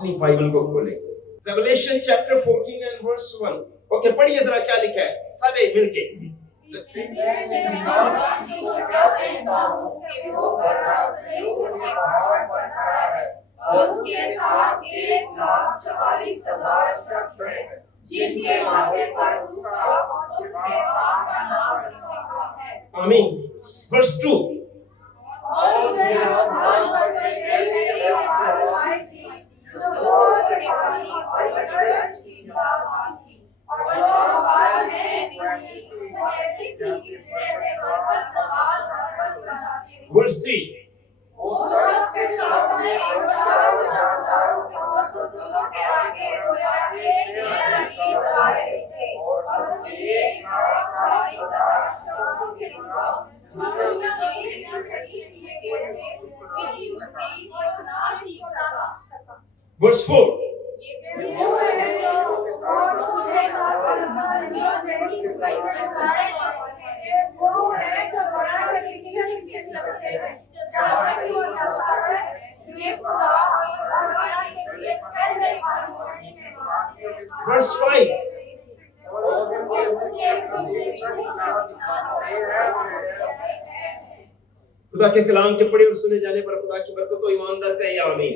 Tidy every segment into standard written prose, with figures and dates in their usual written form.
اپنی بائبل کو کھولیں. Revelation chapter 14 and verse 1. Okay پڑھیے ذرا کیا لکھا ہے سارے مل کے. اس کے ساتھ 1,44,000 شخص ہیں جن کے ماتھے پر اس کے باپ کا نام لکھا ہے. آمین. Verse 2. اور اسے آسمان پر سے ایک آواز آئی تھی جو زور کے پانی اور گرج کی آواز تھی اور جو آواز میں سنی وہ ایسی تھی جیسے برکت نواز برکت لگاتے ہیں. Verse 3. اس شخص کے سامنے اور چاروں جانوروں اور بزرگوں کے آگے گویا ایک نیا گیت گا رہے تھے اور ان کی ایک نام 40,000 شخصوں کے خلاف جو دنیا میں زندگی کیے گئے تھے کسی اس کی نہ سیکھ سکا. Verse 4. یہ وہ ہے جو عورتوں کے ساتھ بدکاری نہیں کرتے ہیں. وہ ہے جو بڑا کے پیچھے پیچھے چلتے ہیں جہاں کی وہ چلتا ہے یہ خدا اور بڑا کے لیے پہلے معلوم ہے. Verse 5. خدا کے کلام کے پڑھے اور سنے جانے پر خدا کی برکت و ایماندار کہیں آمین.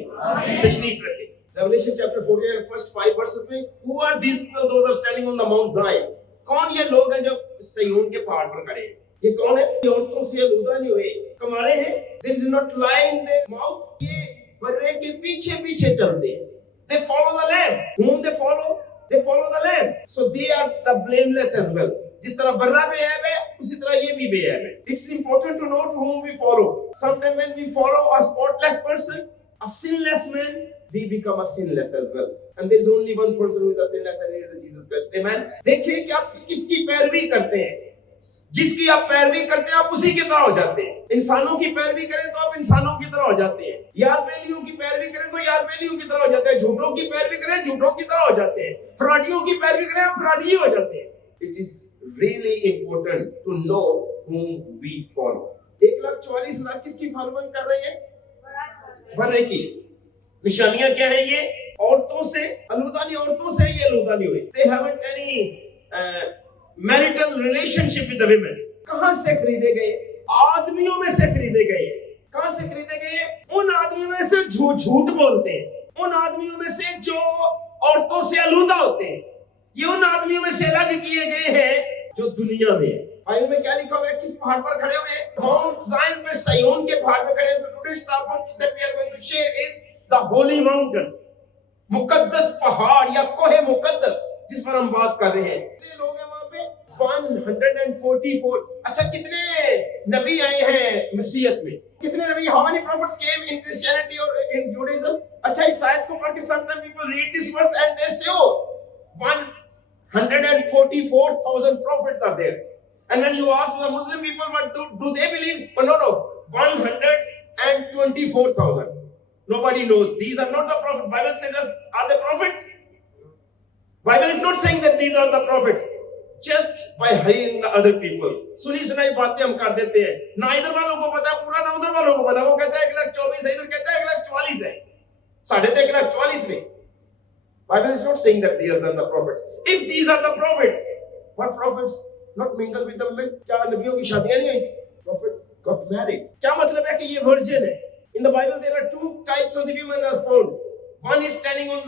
تشریف رکھیں. Revelation chapter 14 and first 5 verses میں who are these people those are standing on the Mount Zion. کون یہ لوگ ہیں جو سیون کے پہاڑ پر کھڑے ہیں؟ یہ کون ہے؟ یہ عورتوں سے آلودہ نہیں ہوئے کمارے ہیں. There is not lie in their mouth. یہ برے کے پیچھے پیچھے چلتے ہیں. They follow the Lamb. Whom they follow? They follow the Lamb. So they are the blameless as well. جس طرح برہ بے عیب ہے اسی طرح یہ بھی بے عیب ہے. It's important to note whom we follow. Sometimes when we follow a spotless person, a sinless man, we become a sinless as well. And there is only one person who is a sinless and he is Jesus Christ. Amen. دیکھیں کہ آپ کس کی پیروی کرتے ہیں. جس کی آپ پیروی کرتے ہیں آپ اسی کی طرح ہو جاتے ہیں. انسانوں کی پیروی کریں تو آپ انسانوں کی طرح ہو جاتے ہیں. یار بیلیوں کی پیروی کریں تو یار بیلیوں کی طرح ہو جاتے ہیں. جھوٹوں کی پیروی کریں جھوٹوں کی طرح ہو جاتے ہیں. فراڈیوں کی پیروی کریں ہم فراڈی ہو جاتے ہیں. It is really important to know whom we follow. 1,44,000 کس کی فالوئنگ کر رہے ہیں؟ برے کی. نشانیاں کیا ہیں؟ یہ عورتوں سے آلودہ نہیں. عورتوں سے یہ آلودہ نہیں ہوئے. They haven't any marital relationship with the women. کہاں سے خریدے گئے؟ آدمیوں میں سے خریدے گئے. کہاں سے خریدے گئے؟ ان آدمیوں میں سے جو جھوٹ بولتے ہیں. ان آدمیوں میں سے جو عورتوں سے آلودہ ہوتے ہیں. یہ ان آدمیوں میں سے الگ کیے گئے ہیں جو دنیا میں ہیں. بائبل میں کیا لکھا ہوا ہے؟ کس پہاڑ پر کھڑے ہوئے ہیں؟ ماؤنٹ زائن پہ سیون کے پہاڑ پہ کھڑے ہیں. Today's topic that we are going to share is the holy mountain. مقدس پہاڑ یا کوہ مقدس جس پر ہم بات کر رہے ہیں. کتنے لوگ ہیں وہاں پہ؟ 144. اچھا کتنے نبی آئے ہیں مسیحیت میں؟ کتنے نبی؟ How many prophets came in Christianity or in Judaism? اچھا اس آیت کو پڑھ کے sometimes people read this verse and they say oh 144,000 prophets are there. And when you ask the Muslim people what do they believe? Oh, no, 124,000. Nobody knows. These are not the prophets. Bible says are the prophets? Bible is not saying that these are the prophets. Just by hearing the other people. سنی سنائی باتیں ہم کر دیتے ہیں. نہ ادھر والوں کو پتا پورا نہ ادھر والوں کو پتا. وہ کہتا ہے 1,24,000 ہے ادھر کہتا ہے 1,44,000 ہے. 1,44,000 میں. Bible is not saying that these are the prophets. If these are the prophets, what prophets? Not mingle with the women. کیا نبیوں کی شادیاں نہیں ہوئی؟ Prophets got married. کیا مطلب ہے کہ یہ virgin ہے؟ In the Bible there are two types of the women are found. One is standing on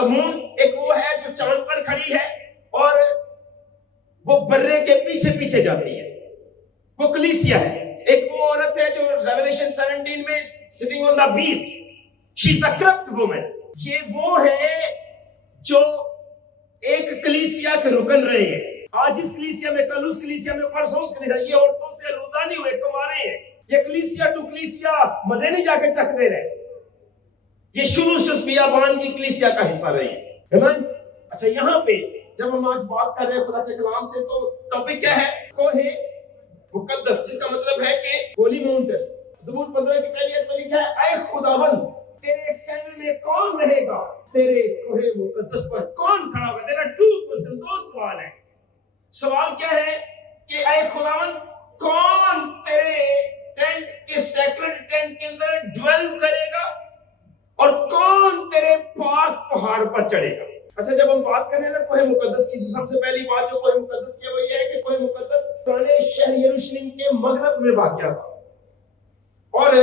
the moon. ایک وہ ہے جو چاند پر کھڑی ہے اور وہ برے کے پیچھے پیچھے جاتی ہے. وہ کلیسیا ہے. ایک وہ عورت ہے جو Revelation 17 میں sitting on the beast. She is the corrupt woman. یہ وہ ہے جو ایک کلیسیا کے رکن رہے ہیں. آج اس کلیسیا میں کل اس کلیسیا میں پرسوں اس کلیسیا. یہ عورتوں سے آلودہ نہیں ہوئے کمارے ہیں. یہ کلیسیا ٹو کلیسیا مزے نہیں جا کے چکھ دے رہے. یہ شروع سے اس بیابان کی کلیسیا کا حصہ رہے ہیں. اچھا یہاں پہ جب ہم آج بات کر رہے ہیں خدا کے کلام سے تو ٹاپک کیا ہے؟ کوہ مقدس جس کا مطلب ہے کہ ہولی ماؤنٹن. زبور 15 کی پہلی آیت میں لکھا ہے اے خداوند تیرے خیمے میں کون رہے گا؟ تیرے کوہ مقدس پر کون کھڑا ہوگا؟ There are two questions. دو سوال ہیں. سوال کیا ہے کہ اے خداوند کون تیرے ٹینٹ کے سیکرڈ ٹینٹ کے اندر ڈویل کرے گا اور کون تیرے پاک पर चढ़ेगा। अच्छा, जब हम बात करें ना कोहे मुकद्दस की, सबसे पहली बात जो कोहे मुकद्दस की है वो ये है कि कोहे मुकद्दस पुराने शहर यरूशलेम के मगरब में वाक़या था, और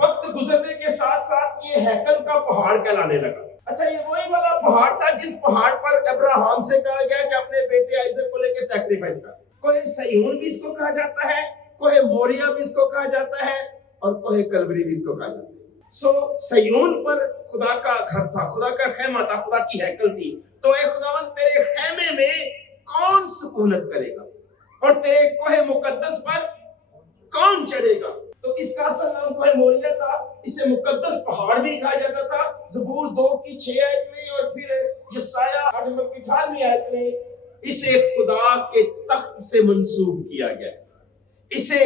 वक्त गुजरने के साथ साथ ये हैकल का पहाड़ कहलाने लगा। अच्छा, ये वही वाला पहाड़ था जिस पहाड़ पर अब्राहम से कहा गया कि अपने बेटे आइजक को लेकर सैक्रिफाइस कर। कोहे सय्योन भी इसको कहा जाता है, कोहे मोरिया भी इसको कहा जाता है, और कोहे कलवरी भी इसको कहा जाता है। सय्योन पर खुदा का घर था, खुदा का खेमा था, खुदा की हैकल थी। तो ए खुदावन, तेरे खेमे में कौन सुकूनत करेगा और तेरे कोहे मुकद्दस पर कौन चढ़ेगा? तो इसका असल नाम कोहे मोरिया था। इसे मुकद्दस पहाड़ भी कहा जाता था। ज़बूर 2:6 आयत में और फिर यशाया 8:18 आयत में इसे खुदा के तख्त से मंसूब किया गया है। इसे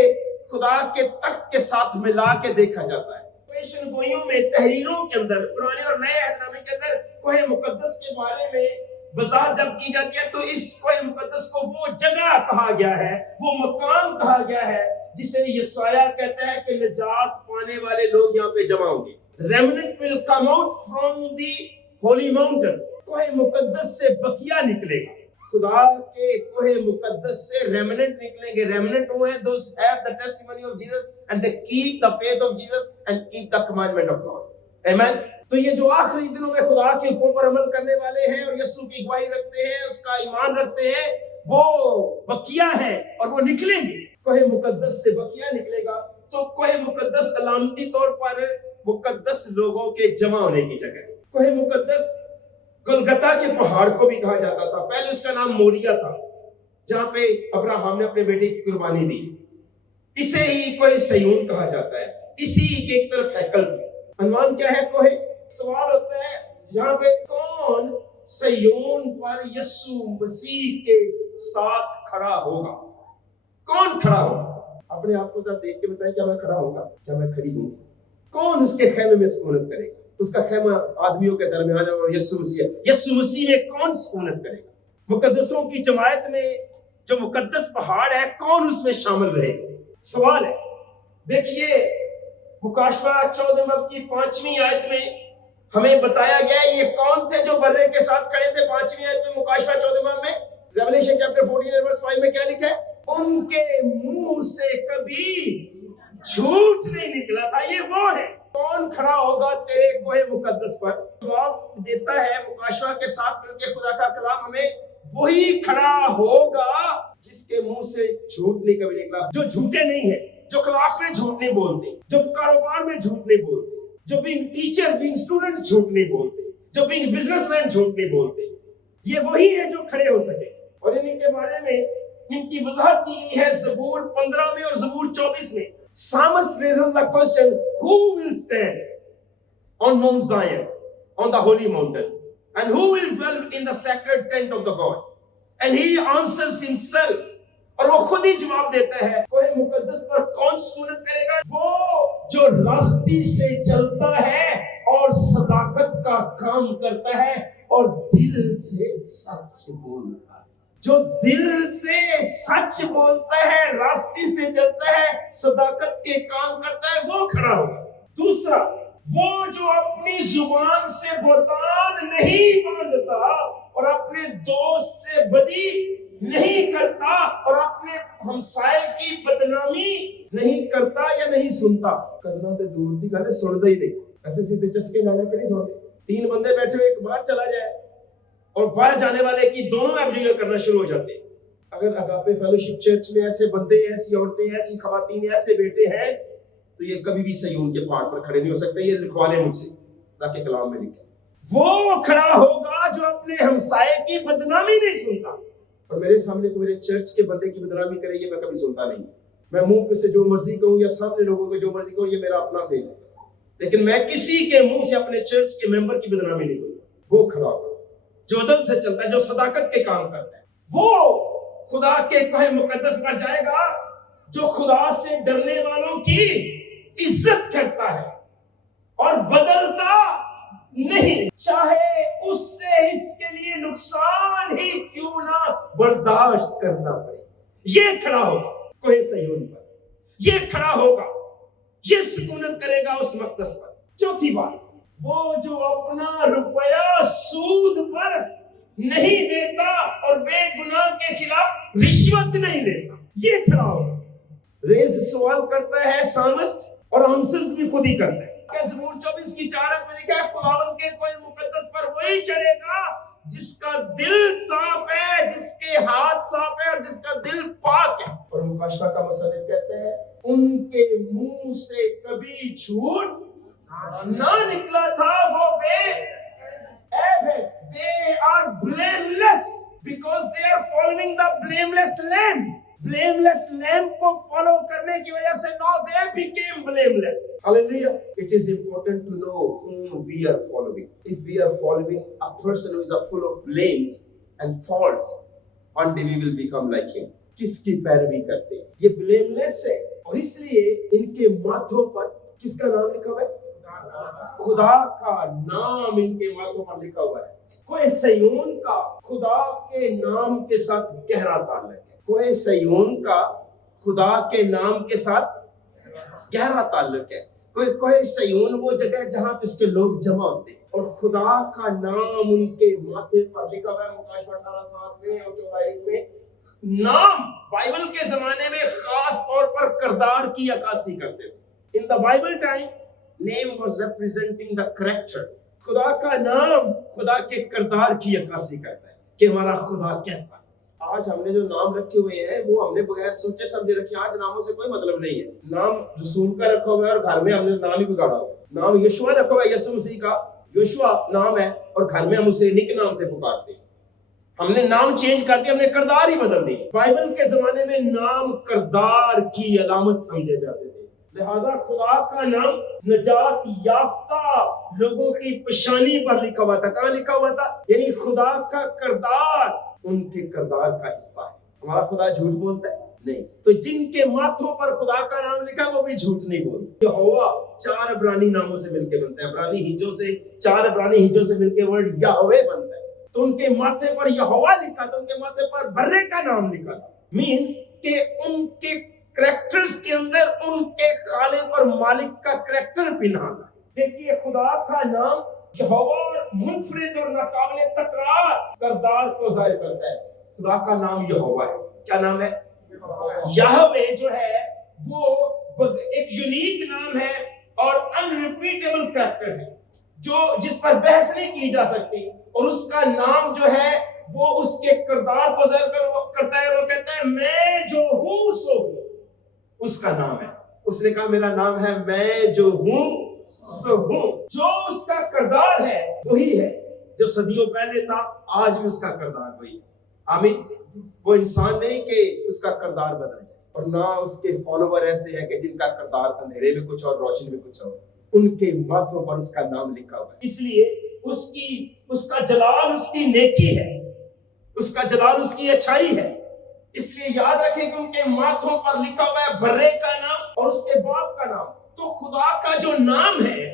खुदा के तख्त के साथ मिला के देखा जाता है। पेशन गोइयों में, तहरीरों के अंदर, पुराने और नए अहदनामे के अंदर कोहे मुकद्दस के बारे में वजाहत जब की जाती है तो इस कोहे मुकद्दस को वो जगह कहा गया है, वो मकान कहा गया है जिसे यशाया कहता है कि निजात पाने वाले लोग यहाँ पे जमा होंगे। Remnant will come out from the Holi mountain. कोहे मुकद्दस से बकिया निकलेगा। खुदा के कोहे मुकद्दस से रेमनेंट निकलेंगे। रेमनेंट वो है those have the testimony of Jesus and they keep the faith of Jesus and keep the commandment of God. Amen. तो ये जो आखिरी दिनों में खुदा के हुक्म पर अमल करने वाले हैं और यीशु की गवाही रखते हैं, उसका ईमान रखते हैं, वो बकिया है और वो निकलेंगे। कोहे मुकद्दस से बकिया निकलेगा। तो कोहे मुकद्दस अलामती तौर पर मुकद्दस लोगों के जमा होने की जगह। कोहे मुकद्दस गलगता के पहाड़ को भी कहा जाता था। पहले उसका नाम मोरिया था, जहां पे अब्राहम ने अपने बेटे की कुर्बानी दी। इसे ही कोहे सय्योन कहा जाता है। इसी के एक तरफ हैकल थी। अनुमान क्या है कोहे? सवाल होता है यहाँ पे कौन सय्योन पर यीशु मसीह के साथ खड़ा होगा? कौन खड़ा होगा? अपने आप को जरा देख के बताएं, क्या मैं खड़ा होऊंगा? क्या मैं खड़ी हूँ? कौन उसके खेमे में सुकूनत करेगा? उसका खेमा आदमियों के दरमियान है और यीशु मसीह है। यीशु मसीह में कौन सुकूनत करेगा? मुकद्दसों की जमायत में जो मुकद्दस पहाड़ है, कौन उसमें शामिल रहेगा? सवाल है। देखिए, मुकाशवा 14 बाब की 5वीं आयत में हमें बताया गया है ये कौन थे जो बर्रे के साथ खड़े थे। 5वीं आयत में, मुकाशवा 14 बाब में, रेवलेशन चैप्टर 14 वर्स 5 में क्या लिखा है? उनके मुंह से कभी झूठ नहीं निकला था। ये वो है। कौन खड़ा होगा तेरे कोहे मुकद्दस पर? जवाब देता है मुकाशवा के साथ मिलकर खुदा का कलाम हमें, वही खड़ा होगा जिसके मुंह से झूठ नहीं कभी निकला। जो झूठे नहीं है, जो क्लास में झूठ नहीं बोलते, जो कारोबार में झूठ नहीं बोलते, जो बीइंग टीचर, बीइंग स्टूडेंट झूठ नहीं बोलते, जो बीइंग बिजनेसमैन झूठ नहीं बोलते, ये वही है जो खड़े हो सके। और इनके बारे में इनकी वजाहत की गई है ज़बूर 15 में और ज़बूर 24 में। Psalmist raises the question, who will stand on Mount Zion, on the holy mountain, and who will dwell in the sacred tent of the God? And he answers himself. और वो खुद ही जवाब देता है, कोहे मुकद्दस पर कौन सुकूनत करेगा? वो जो रास्ती से चलता है और सदाकत का काम करता है और दिल से सच बोलता है। जो दिल से सच बोलता है, रास्ते से चलता है, सदाकत के काम करता है, वो खड़ा होगा। दूसरा, वो जो अपनी जुबान से बोतान नहीं बांधता और अपने दोस्त से बदी नहीं करता और अपने हमसाए की बदनामी नहीं करता या नहीं सुनता। करना तो दूर की गल है, सुनता ही नहीं। ऐसे सीधे चस्के लाने पे नहीं सुनते। 3 बंदे बैठे हुए, एक बार चला जाए और बाहर जाने वाले की दोनों एब्जॉय करना शुरू हो जाते हैं। अगर अगापे फेलोशिप चर्च में ऐसे बंदे, ऐसी औरतें, ऐसी खवातीन, ऐसे बेटे हैं तो ये कभी भी सय्योन के पहाड़ पर खड़े नहीं हो सकते। ये लिखवा लें मुझसे, ताकि कलाम में लिखे। वो खड़ा होगा जो अपने हमसाए की बदनामी नहीं सुनता। और मेरे सामने को मेरे चर्च के बंदे की बदनामी करे, ये मैं कभी सुनता नहीं। मैं मुंह पे से जो मर्जी कहूँ या सामने लोगों को जो मर्जी कहूँ, ये मेरा अपना फेल है, लेकिन मैं किसी के मुंह से अपने चर्च के मेंबर की बदनामी नहीं सुनता। वो खड़ा होगा जो दिल से चलता है, जो सदाकत के काम करता है। वो खुदा के कोहे मुकद्दस पर जाएगा जो खुदा से डरने वालों की इज्जत करता है और बदलता नहीं, चाहे उससे इसके लिए नुकसान ही क्यों ना बर्दाश्त करना पड़े। ये खड़ा होगा कोहे सय्योन पर, ये खड़ा होगा, ये सुकूनत करेगा उस मक़दस पर। चौथी बात, वो जो अपना रुपया सूद पर नहीं देता और बेगुनाह के खिलाफ रिश्वत नहीं लेता, ये खड़ा होगा। रेस सवाल करता है सामस्ट और आंसर्स भी खुद ही करता है। ज़बूर 24 की 4 में लिखा है, खुदावंद के कोई मुकद्दस पर वही चढ़ेगा जिसका दिल साफ है, जिसके हाथ साफ है और जिसका दिल पाक है। और मुकाशवा का मुसन्निफ कहते हैं, उनके मुंह से कभी झूठ ना निकला था, वो बेऐब है। They are blameless because they are following the blameless lamb. Blameless lamb को follow करने की वजह से now they became blameless. Hallelujah. It is important to know whom we are following. If we are following a person who is full of blames and faults, one day we will become like him. किसकी पैरवी करते हैं? ये blameless है और इसलिए इनके माथों पर किसका नाम लिखा हुआ है? खुदा का नाम इनके माथों पर लिखा हुआ है। कोई सयोन का खुदा के नाम के साथ गहरा ताल्लुक है। कोई सयोन का खुदा के नाम के साथ गहरा ताल्लुक है। कोई सयोन वो जगह जहां पे उसके लोग जमा होते हैं और खुदा का नाम उनके माथे पर लिखा हुआ है। मुकाशवा 18:7 में और 14:1 में नाम बाइबल के जमाने में खास तौर पर किरदार की अक्कासी करते थे। In the Bible time name was representing the character. खुदा का नाम खुदा के किरदार की अक्कासी करता है कि हमारा खुदा कैसा है। आज हमने जो नाम रखे हुए हैं वो हमने बगैर सोचे समझे रखे। आज नामों से कोई मतलब नहीं है। नाम रसूल का रखा हुआ है और घर में हमने नाम ही बिगाड़ा हुआ है। नाम यशुआ रखा हुआ है, यीशु मसीह का यशुआ नाम है और घर में हम उसे निक नाम से पुकारते हैं। हमने नाम चेंज कर दिया, हमने किरदार ही बदल दी। बाइबल के जमाने में नाम किरदार की अलामत समझे जाते थे, लिहाजा खुदा का नाम नजात याफ्ता लोगों की पेशानी पर लिखा हुआ था। कहाँ लिखा हुआ था? यानी खुदा का किरदार उनके किरदार का हिस्सा है। हमारा खुदा झूठ बोलता है? नहीं। तो जिनके माथों पर खुदा का नाम लिखा वो भी झूठ नहीं बोलते। यहोवा 4 इब्रानी नामों से मिलके बनता है। इब्रानी हिज्जों से 4 इब्रानी हिज्जों से मिलके वर्ड याहवे बनता है। तो उनके माथे पर यहोवा लिखा था, उनके माथे पर बर्रे का नाम लिखा था। मींस कि उनके करैक्टर्स के अंदर उनके खालिक और मालिक का करैक्टर पिन्हा था। देखिए खुदा का नाम यहोवा और मुनफरिद और नाकाबिले तकरार किरदार को जाहिर करता है। खुदा का नाम यहोवा है। क्या नाम है? याहवे जो है वो एक यूनिक नाम है और अनरिपीटेबल कैरेक्टर है जो जिस पर बहस नहीं की जा सकती। और उसका नाम जो है वो उसके किरदार को जाहिर करता है। वो कहता है मैं जो हूँ सो हूँ, उसका नाम है। उसने कहा मेरा नाम है मैं जो हूँ सो हूँ। जो उसका किरदार है वही है जो सदियों पहले था, आज भी उसका किरदार वही है। आमीन। वो इंसान नहीं कि उसका किरदार बदल जाए, और ना उसके फॉलोवर ऐसे हैं कि जिनका किरदार अंधेरे में कुछ और रोशनी में कुछ और। उनके माथों पर उसका नाम लिखा हुआ है। इसलिए उसका जलाल उसकी नेकी है, उसका जलाल उसकी अच्छाई है। इसलिए याद रखें कि उनके माथों पर लिखा हुआ है बर्रे का नाम और उसके बाप का नाम। तो खुदा का जो नाम है,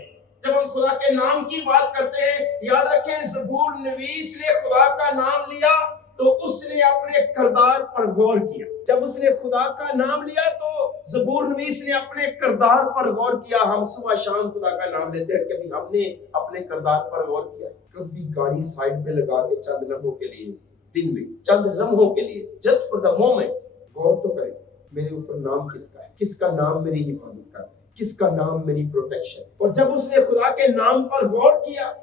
जब हम खुदा के नाम की बात करते हैं, याद रखें ज़बूर नवीस ने खुदा का नाम लिया तो उसने अपने किरदार पर गौर किया। जब उसने खुदा का नाम लिया तो ज़बूर नवीस ने अपने किरदार पर गौर किया। हम सुबह शाम खुदा का नाम लेते हैं, कभी हमने अपने किरदार पर गौर किया? कभी गाड़ी साइड पे लगा के चंद लम्हों के लिए, दिन में चंद लम्हों के लिए, जस्ट फॉर द मोमेंट गौर तो करें, मेरे ऊपर नाम किसका है, किसका नाम मेरी हिफाजत करता है, किसका नाम मेरी प्रोटेक्शन। और जब उसने खुदा के नाम पर गौर किया,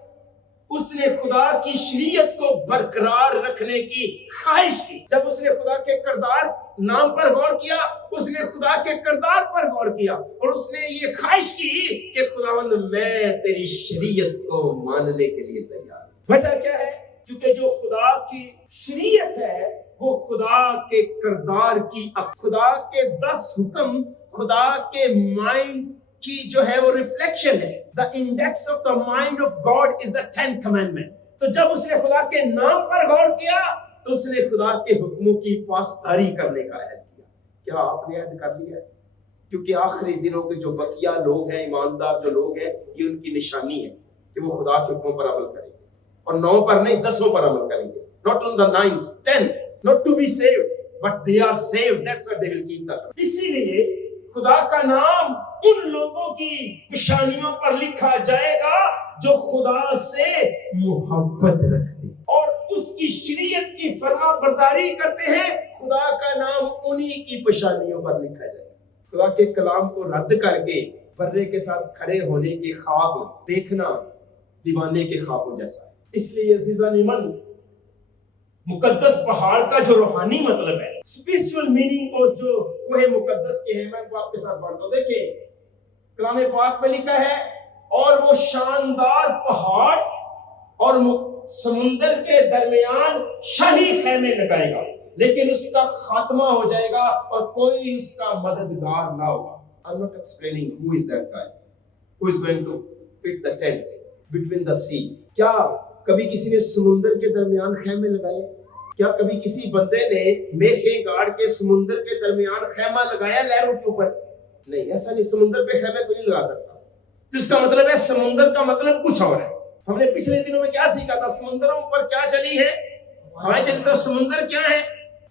उसने खुदा की शरीयत को बरकरार रखने की ख्वाहिश की। जब उसने खुदा के किरदार नाम पर गौर किया, उसने खुदा के किरदार पर गौर किया और उसने ये ख्वाहिश की कि खुदावंद मैं तेरी शरीयत को मानने के लिए तैयार। वजह क्या है? क्योंकि जो खुदा की शरीयत है वो खुदा के किरदार की, खुदा के 10 हुक्म खुदा के माइंड की जो है वो रिफ्लेक्शन है। The index of the mind of God is the 10th commandment. तो जब उसने खुदा के नाम पर गौर किया तो उसने खुदा के हुक्मों की पासदारी करने का अहद किया। क्या आपने अहद कर लिया है? क्योंकि आखिरी दिनों के जो बकिया लोग हैं, ईमानदार जो लोग हैं, ये उनकी निशानी है कि वो खुदा के हुक्मों पर अमल करेंगे, और 9 पर नहीं 10 पर अमल करेंगे। Not on the 9, 10, not to be saved, but they are saved. That's what they will keep the. इसीलिए खुदा का नाम ان لوگوں کی پیشانیوں پر لکھا جائے گا جو خدا سے محبت رکھتے اور اس کی شریعت کی فرما برداری کرتے ہیں. خدا کا نام انہی کی پیشانیوں پر لکھا جائے گا. خدا کے کلام کو رد کر کے برے کے ساتھ کھڑے ہونے کے خواب دیکھنا دیوانے کے خوابوں جیسا ہے. اس لیے عزیزان ایمان، مقدس پہاڑ کا جو روحانی مطلب ہے، اسپرچول میننگ، اور جو کوہ مقدس کے ہیں، میں آپ کے ساتھ بانٹتا ہوں. دیکھیں کلام پاک میں لکھا ہے، اور وہ شاندار پہاڑ اور سمندر کے درمیان شاہی خیمے لگائے گا، لیکن اس کا خاتمہ ہو جائے گا اور کوئی اس کا مددگار نہ ہوگا. I'm not explaining who is that guy who is going to put the tents between the sea. کیا کبھی کسی نے سمندر کے درمیان خیمے لگائے؟ کیا کبھی کسی بندے نے میخیں گاڑ کے سمندر کے درمیان خیمہ لگایا لہروں کے اوپر؟ نہیں، ایسا نہیں. سمندر پہ خیمے کوئی نہیں لگا سکتا. تو اس کا مطلب ہے سمندر کا مطلب کچھ اور ہے. ہم نے پچھلے دنوں میں کیا سیکھا تھا؟ سمندروں پر کیا چلی ہے؟ ہمیں چلی. تو سمندر کیا ہے؟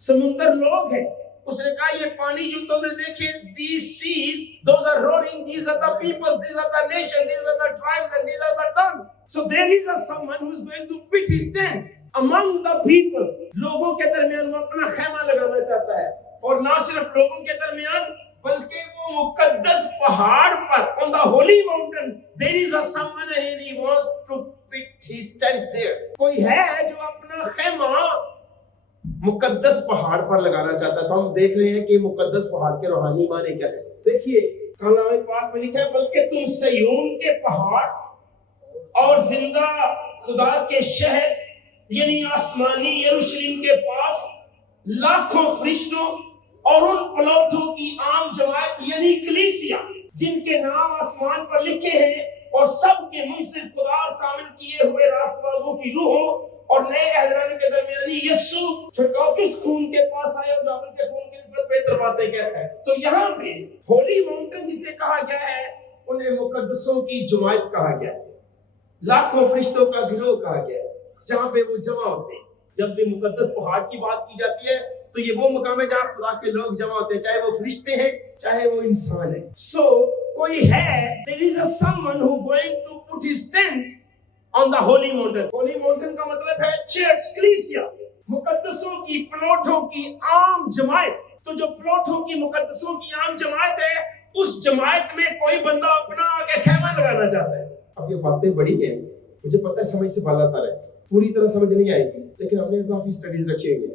سمندر لوگ ہیں. اس نے کہا یہ پانی جو تم نے دیکھے، these seas, those are roaring, these are the people, these are the nation, these are the tribes, and these are the tongues. So there is a someone who is going to pitch his tent among the people. لوگوں کے درمیان وہ اپنا خیمہ لگانا چاہتا ہے، اور نہ صرف لوگوں کے درمیان بلکہ وہ مقدس پہاڑ پر on the holy mountain there is a someone and he wants to pitch his tent there. کوئی ہے جو اپنا خیمہ مقدس پہاڑ پر لگانا چاہتا ہے. تو ہم دیکھ رہے ہیں کہ مقدس پہاڑ کے روحانی معنی کیا ہے. دیکھیے کلام پاک میں لکھا ہے، بلکہ تم سیون کے پہاڑ اور زندہ خدا کے شہر یعنی آسمانی یروشلم کے پاس لاکھوں فرشتوں اور ان پلوٹوں کی عام جماعت یعنی کلیسیا جن کے نام آسمان پر لکھے ہیں اور سب کے منصف خدا اور کامل کیے ہوئے راست بازوں کی روحوں اور نئے احرام کے درمیانی یسوع چھڑکاؤ کس خون کے پاس آئے اور جابر کے خون کی نسبت بہتر باتیں کہتا ہے. تو یہاں پہ ہولی ماؤنٹن جسے کہا گیا ہے انہیں مقدسوں کی جماعت کہا گیا ہے، لاکھوں فرشتوں کا گروہ کہا گیا ہے، جہاں پہ وہ جمع ہوتے ہیں. جب بھی مقدس پہاڑ کی بات کی جاتی ہے تو یہ وہ مقام ہے جہاں خدا کے لوگ جمع ہوتے ہیں، چاہے وہ فرشتے ہیں چاہے وہ انسان ہیں. سو کوئی ہے، there is a someone who going to put his tent on the holy mountain. holy mountain کا مطلب ہے چرچ، کلیسیا، مقدسوں کی پلوٹوں کی عام جماعت. تو جو پلوٹوں کی مقدسوں کی عام جماعت ہے، اس جماعت میں کوئی بندہ اپنا آگے خیمہ لگانا چاہتا ہے. اب یہ باتیں بڑی ہیں، مجھے پتہ ہے سمجھ سے بالا تر ہے، پوری طرح سمجھ نہیں آئے گی، لیکن ہم نے اضافی سٹڈیز رکھے گے.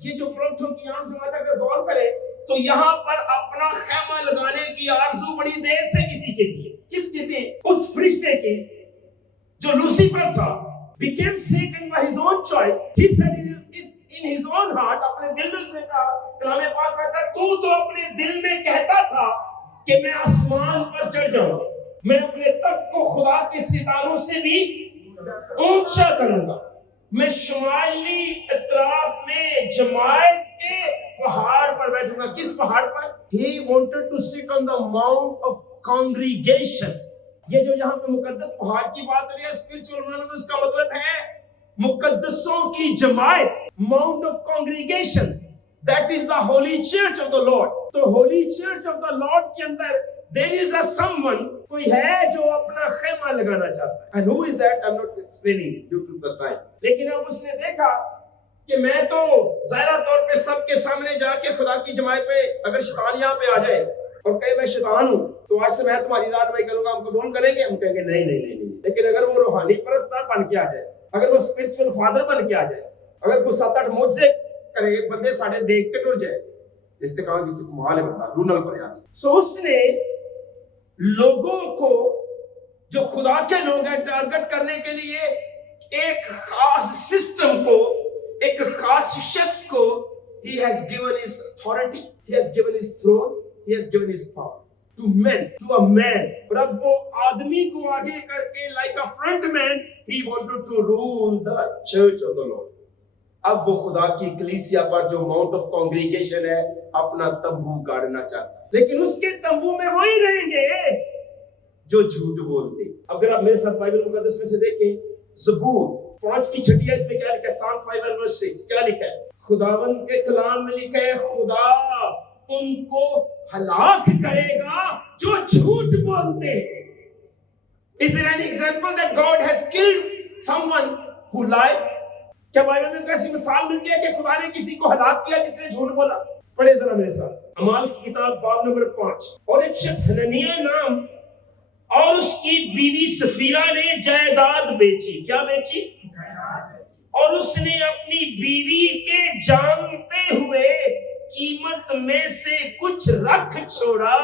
یہ جو پلوٹوں کی عام جماعت اگر غور کریں تو یہاں پر اپنا خیمہ لگانے کی آرزو بڑی دیر سے کسی کے تھی. کس کی تھی؟ اس فرشتے کی جو لوسیفر تھا. became Satan by his own choice. He said in his own heart, اپنے دل میں اس نے کہا، کلام پاک کہتا ہے تو اپنے دل میں کہتا تھا کہ میں آسمان پر چڑھ جاؤں، میں اپنے تخت کو خدا کے ستاروں سے بھی اونچا کروں گا، میں شمالی اطراف میں جماعت کے پہاڑ پر بیٹھوں گا. کس پہاڑ پر؟ He wanted to sit on the mount of congregation. یہ جو یہاں پہ مقدس پہاڑ کی بات ہو رہی ہے اسپرچول معنی میں، اس کا مطلب ہے مقدسوں کی جماعت، mount of congregation. That is the holy church of the lord. تو holy church of the lord کے اندر there is a someone، کوئی ہے جو اپنا خیمہ لگانا چاہتا ہے. and who is that I'm not explaining due to the time. لیکن اب اس نے دیکھا کہ میں تو ظاہرہ طور پہ سب کے سامنے جا کے خدا کی جماعت پہ اگر شیطان یہاں پہ آ جائے اور کہے میں شیطان ہوں تو آج سے میں تمہاری رہنمائی کروں گا، ہم قبول کریں گے؟ ہم کہیں گے نہیں نہیں نہیں. لیکن اگر وہ روحانی پرستار بن کے آ جائے، اگر وہ اسپرچول فادر بن کے آ جائے، اگر کوئی 7-8 معجزے کرے، بندے ساڑھے دیکھ کے ٹر جائے، استقامت کی کمال ہے بندہ رونل پریاس. سو اس نے لوگوں کو جو خدا کے لوگ ہیں ٹارگٹ کرنے کے لیے ایک خاص سسٹم کو، ایک خاص شخص کو he has given his authority, he has given his throne, he has given his power to men, to a man. اور اب وہ آدمی کو آگے کر کے like a front man he wanted to rule the church of the Lord. اب وہ خدا کی کلیسیا پر جو ماؤنٹ آف کانگریگیشن ہے اپنا تمبو گاڑنا چاہتا ہے، لیکن اس کے تمبو میں وہی رہیں گے جو جھوٹ بولتے. اگر آپ میرے ساتھ بائبل مقدس میں سے دیکھیں، زبور 5 کی 6 آیت میں کیا لکھا ہے؟ Psalm 5:6 کیا لکھا ہے؟ خداوند کے کلام میں لکھا ہے خدا ان کو ہلاک کرے گا جو झूठ बोलते हैं. Is there any example that God has killed someone who lied? क्या बाइबल में कैसी मिसाल मिलती है कि खुदा ने किसी को हलाक किया जिसने झूठ बोला? पढ़े जरा मेरे साथ अमाल की किताब बाब नंबर 5. और एक शख्स हननिया नाम और उसकी बीवी सफीरा ने जायदाद बेची. क्या बेची? और उसने अपनी बीवी के जानते हुए कीमत में से कुछ रख छोड़ा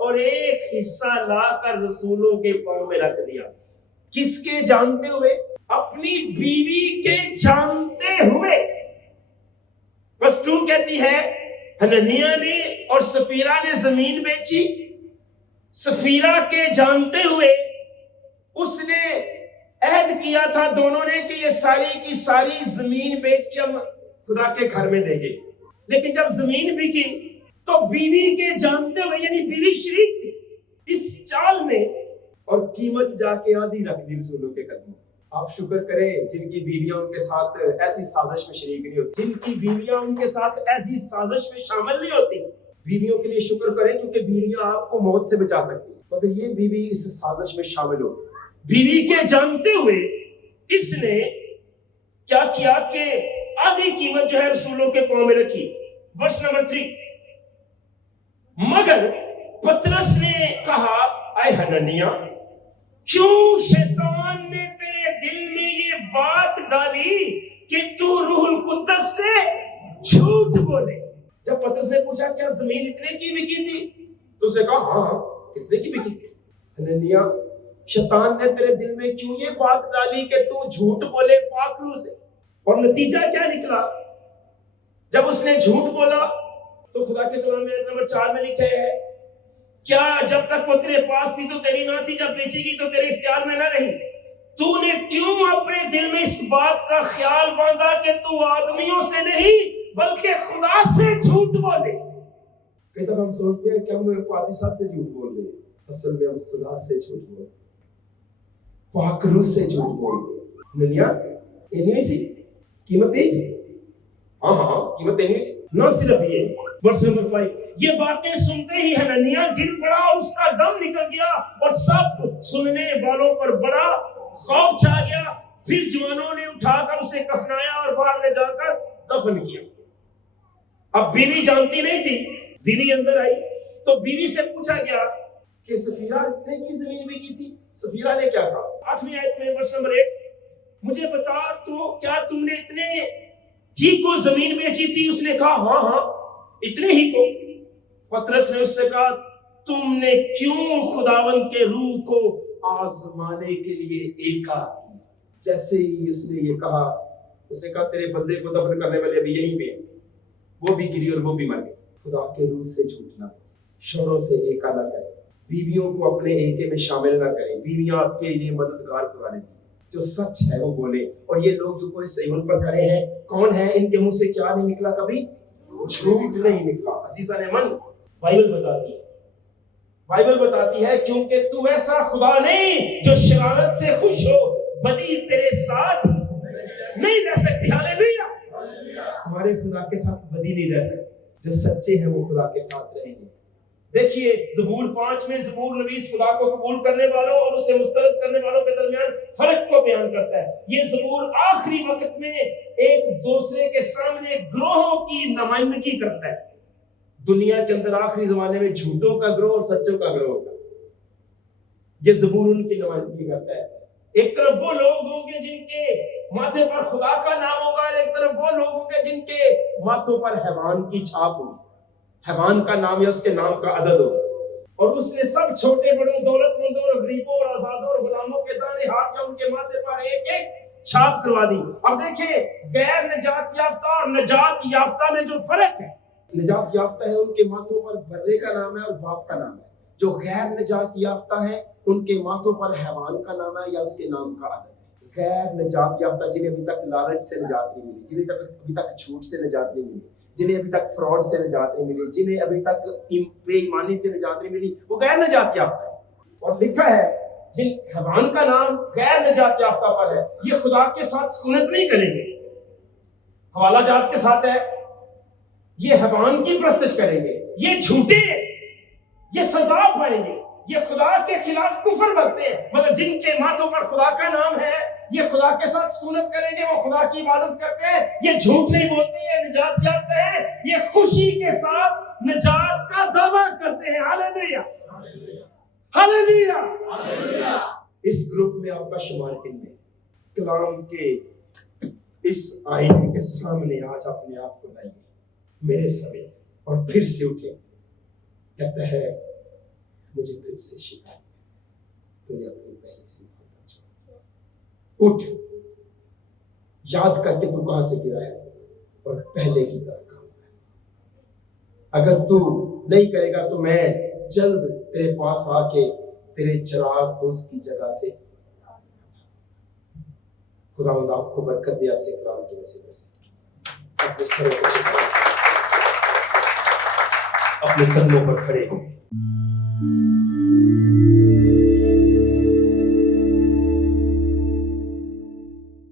और एक हिस्सा लाकर रसूलों के पांव में रख दिया. किसके जानते हुए? अपनी बीवी के जानते हुए. बस 2 कहती है हननिया ने और सफीरा ने जमीन बेची. सफीरा के जानते हुए उसने अहद किया था दोनों ने कि ये सारी की सारी जमीन बेच के हम खुदा के घर में देंगे. लेकिन जब जमीन बिकी तो बीवी के जानते हुए, यानी बीवी शरीक थी इस चाल में, और कीमत जाके आधी रख दी रसूलों के कदमों. आप शुक्र करें जिनकी बीवियां उनके साथ ऐसी साजिश में शरीक नहीं होती, जिनकी बीवियां उनके साथ ऐसी साजिश में शामिल नहीं होती. बीवियों के लिए शुक्र करें क्योंकि बीवियां आपको मौत से बचा सकती हैं, मगर ये बीवी इस साजिश में शामिल हो. बीवी के जानते हुए इसने क्या किया कि आधी कीमत जो है रसूलों के पांव में रखी. वर्ष नंबर 3. मगर पतरस ने कहा, ऐ हननिया, क्यों शैतान ने तेरे दिल में ये बात डाली कि तू रूहुल कुद्दस से झूठ बोले? जब पतरस ने पूछा क्या जमीन इतने की बिकी थी, तो उसने कहा हाँ इतने की बिकी थी. हननिया, शैतान ने तेरे दिल में क्यों ये बात डाली कि तू झूठ बोले पाक रूह से? और नतीजा क्या निकला? जब उसने झूठ बोला तो खुदा के कलाम में नंबर 4 में लिखा है, क्या जब तक वो तेरे पास थी तो तेरी ना थी, जब बेचेगी तो तेरे इख्तियार में ना रही? तूने क्यों अपने दिल में इस बात का ख्याल बांधा कि तू आदमियों से नहीं बल्कि खुदा से झूठ बोले? कई दफा हम सोचते हैं कि हम पादी साहब से झूठ बोल रहे हैं, असल में हम खुदा से झूठ बोल रहे हैं, पाक रूह से झूठ बोल रहे हैं. दुनिया इन्हीं सी कीमत है सी. हाँ कीमत इन्हीं सी. न सिर्फ ये, वर्ष नंबर 5, ये बातें सुनते ही हननिया गिर पड़ा और उसका दम निकल गया और सब सुनने वालों पर बड़ा खौफ छा गया. फिर जवानों ने उठाकर उसे कफनाया और बाहर ले जाकर दफन किया. अब बीवी जानती नहीं थी. बीवी अंदर आई तो बीवी से पूछा गया कि सफीरा ने की जमीन बिकी थी. सफीरा ने क्या कहा? 8वीं आयत में वर्ष नंबर 1, मुझे बता तो क्या तुमने इतने ही को जमीन बेची थी? उसने कहा हाँ इतने ही को. पतरस ने उससे कहा, तुमने क्यों खुदावंद के रूह को आजमाने के लिए एका? जैसे ही उसने ये कहा, उसने कहा तेरे बंदे को दफन करने वाले अभी यहीं पे हैं. वो भी गिरी और वो भी मर गए. खुदा के रूह से झूठना, शोरों से एका ना करें. बीवियों को अपने एके में शामिल ना करें. बीवियां आपके लिए मददगार खुदा ने जो सच है वो बोले. और ये लोग जो कोई सहीवन पर खड़े हैं, कौन है? इनके मुंह से क्या नहीं निकला? कभी झूठ नहीं निकला. अजीजा ने मन बाइबल बताती है क्योंकि तू ऐसा खुदा नहीं जो शरारत से खुश हो. बदी तेरे साथ नहीं रह सकती. हालेलुया. हमारे खुदा के साथ बदी नहीं रह सकती. जो सच्चे हैं वो खुदा के साथ रहेंगे. देखिए ज़बूर 5 में ज़बूर नवीस खुदा को कबूल करने वालों और उसे मुस्तरद करने वालों के दरमियान फर्क को बयान करता है. ये ज़बूर आखिरी वक्त में एक दूसरे के सामने ग्रोहों की नुमाइंदगी करता है. दुनिया के अंदर आखिरी जमाने में झूठों का ग्रोह और सच्चों का ग्रोह होगा. ये ज़बूर उनकी नुमाइंदगी करता है. एक तरफ वो लोग होंगे जिनके माथे पर खुदा का नाम होगा, एक तरफ वो लोग होंगे जिनके माथों पर हैवान की छाप होगी. हैवान का नाम या उसके नाम का अदद होगा. और उसने सब छोटे बड़ों, दौलतमंदों और गरीबों और आजादों और गुलामों के दाने हाथ या उनके माथे पर एक एक छाप करवा दी. अब देखिए गैर निजात याफ्ता और निजात याफ्ता में जो फर्क है, निजात याफ्ता है उनके माथों पर बर्रे का नाम है और बाप का नाम है. जो गैर निजात याफ्ता है उनके माथों पर हैवान का नाम है या उसके नाम का अदद है. गैर निजात याफ्ता जिन्हें अभी तक लालच से निजात नहीं मिली, जिन्हें अभी तक झूठ से निजात नहीं मिली, जिन्हें अभी तक फ्रॉड से निजात नहीं मिली, जिन्हें अभी तक बेईमानी से निजात नहीं मिली, वो गैर निजात याफ्ता है. और लिखा है जिन हैवान का नाम गैर निजात याफ्ता पर है, ये खुदा के साथ सुकूनत नहीं करेंगे, हवाला जात के साथ है, ये हैवान की प्रस्तुत करेंगे, ये झूठे, ये सजा पाएंगे. یہ خدا کے خلاف کفر بنتے ہیں، مگر جن کے ماتھوں پر خدا کا نام ہے یہ خدا کے ساتھ سکونت کریں گے، وہ خدا کی عبادت کرتے ہیں، یہ جھوٹ نہیں بولتے، یہ نجات یافتہ ہیں، یہ خوشی کے ساتھ نجات کا دعویٰ کرتے ہیں۔ ہاللیلویہ ہاللیلویہ۔ اس گروپ میں آپ کا شمار کن میں؟ کلام کے اس آئینے کے سامنے آج اپنے آپ کو لائیے میرے سمیت، اور پھر سے اٹھے۔ کہتا ہے مجھے تجھ سے شکایت، تو نے اپنی پہلی سے اٹھ، یاد کر کے تو کہاں سے گرا ہے اور پہلے کی طرح کام کر۔ اگر تو نہیں کرے گا تو میں جلد تیرے پاس آ کے تیرے چراغ کو اس کی جگہ سے۔ خداوند آپ کو برکت دے آج کے کلام کی وسیلے سے۔ اپنے سروں کو جھکائیں، اپنے قدموں پر کھڑے ہوں۔